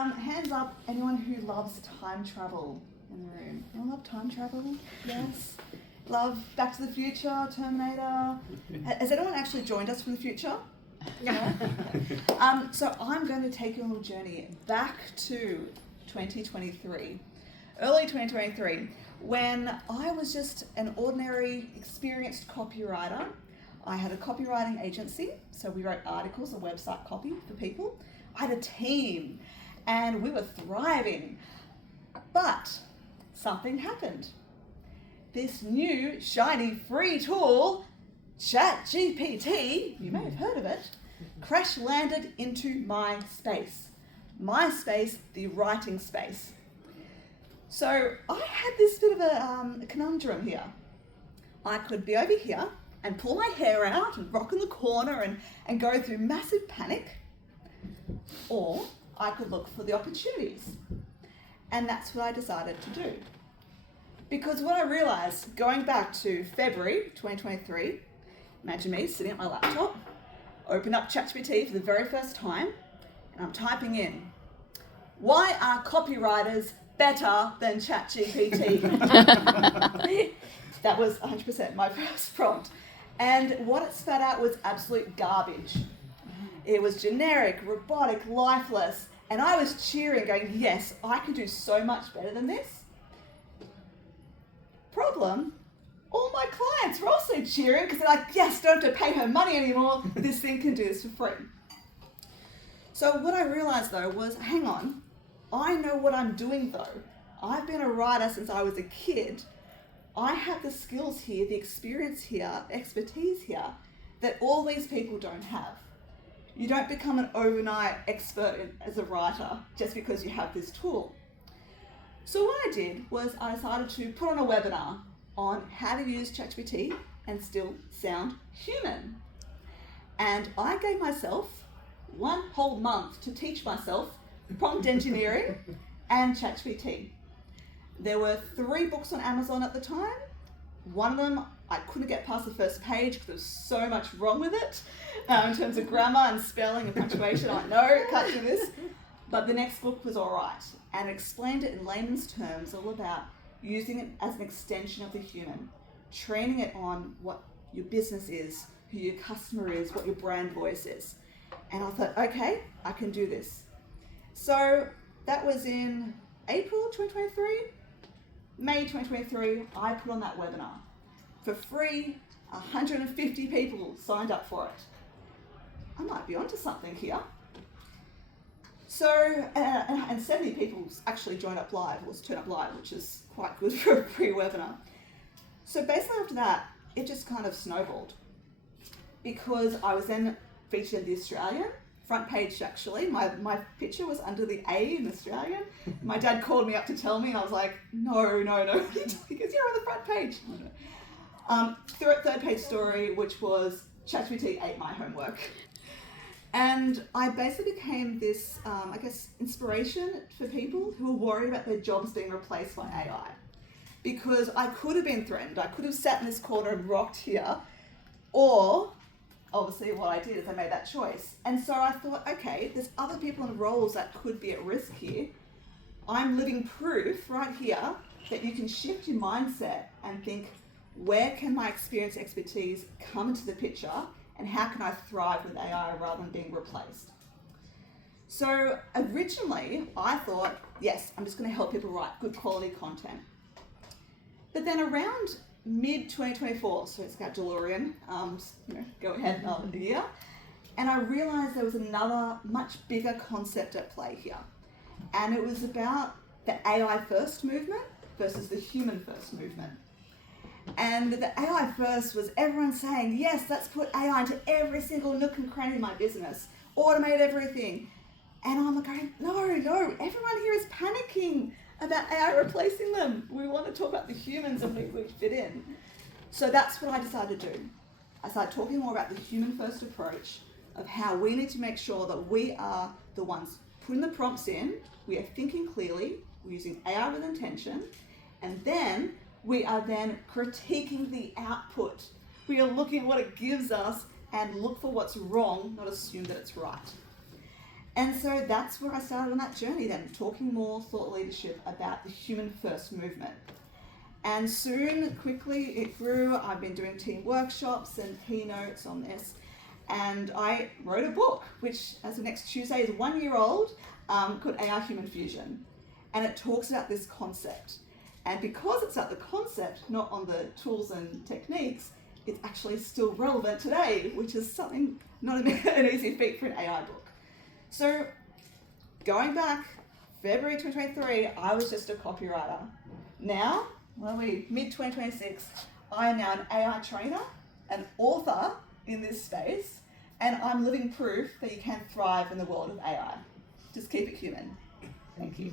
Hands up, anyone who loves time travel in the room? Anyone love time travel? Yes. Love Back to the Future, Terminator. Has anyone actually joined us from the future? No? So I'm going to take you on a little journey back to 2023, early 2023, when I was just an ordinary, experienced copywriter. I had a copywriting agency, so we wrote articles and website copy for people. I had a team, and we were thriving. But something happened. This new, shiny, free tool, ChatGPT, you may have heard of it, crash landed into my space. My space, the writing space. So I had this bit of a conundrum here. I could be over here and pull my hair out and rock in the corner and go through massive panic, or I could look for the opportunities. And that's what I decided to do. Because what I realized, going back to February 2023, imagine me sitting at my laptop, open up ChatGPT for the very first time, and I'm typing in, why are copywriters better than ChatGPT? That was 100% my first prompt. And what it spat out was absolute garbage. It was generic, robotic, lifeless, and I was cheering, going, yes, I can do so much better than this. Problem, all my clients were also cheering because they're like, yes, don't have to pay her money anymore. This thing can do this for free. So what I realized though was, hang on, I know what I'm doing though. I've been a writer since I was a kid. I have the skills here, the experience here, expertise here that all these people don't have. You don't become an overnight expert as a writer just because you have this tool. So what I did was I decided to put on a webinar on how to use ChatGPT and still sound human. And I gave myself 1 whole month to teach myself prompt engineering and ChatGPT. There were 3 books on Amazon at the time. One of them, I couldn't get past the first page because there was so much wrong with it in terms of grammar and spelling and punctuation. I know, can't do this. But the next book was all right, and it explained it in layman's terms, all about using it as an extension of the human, training it on what your business is, who your customer is, what your brand voice is. And I thought, okay, I can do this. So that was in April 2023. May 2023, I put on that webinar. For free, 150 people signed up for it. I might be onto something here. So, and 70 people actually turned up live, which is quite good for a free webinar. So basically after that, it just kind of snowballed. Because I was then featured in The Australian, front page actually. My picture was under the A in Australian. My dad called me up to tell me, and I was like, no. Because you're on the front page. Third page story, which was ChatGPT ate my homework. And I basically became this, inspiration for people who are worried about their jobs being replaced by AI. Because I could have been threatened. I could have sat in this corner and rocked here, or obviously what I did is I made that choice. And so I thought, okay, there's other people in roles that could be at risk here. I'm living proof right here that you can shift your mindset and think, where can my experience, expertise come into the picture, and how can I thrive with AI rather than being replaced? So originally I thought, yes, I'm just going to help people write good quality content. But then around mid-2024, so it's got DeLorean, go ahead another year, and I realized there was another much bigger concept at play here. And it was about the AI first movement versus the human first movement. And the AI first was everyone saying, yes, let's put AI into every single nook and cranny of my business, automate everything. And I'm going, no, everyone here is panicking about AI replacing them. We want to talk about the humans and we fit in. So that's what I decided to do. I started talking more about the human first approach of how we need to make sure that we are the ones putting the prompts in, we are thinking clearly, we're using AI with intention, and then we are then critiquing the output. We are looking at what it gives us and look for what's wrong, not assume that it's right. And so that's where I started on that journey then, talking more thought leadership about the human first movement. And soon, quickly, it grew. I've been doing team workshops and keynotes on this. And I wrote a book, which as of next Tuesday is 1 year old, called AI Human Fusion. And it talks about this concept. And because it's about the concept, not on the tools and techniques, it's actually still relevant today, which is something not an easy feat for an AI book. So going back, February 2023, I was just a copywriter. Now, mid-2026, I am now an AI trainer, an author in this space, and I'm living proof that you can thrive in the world of AI. Just keep it human. Thank you.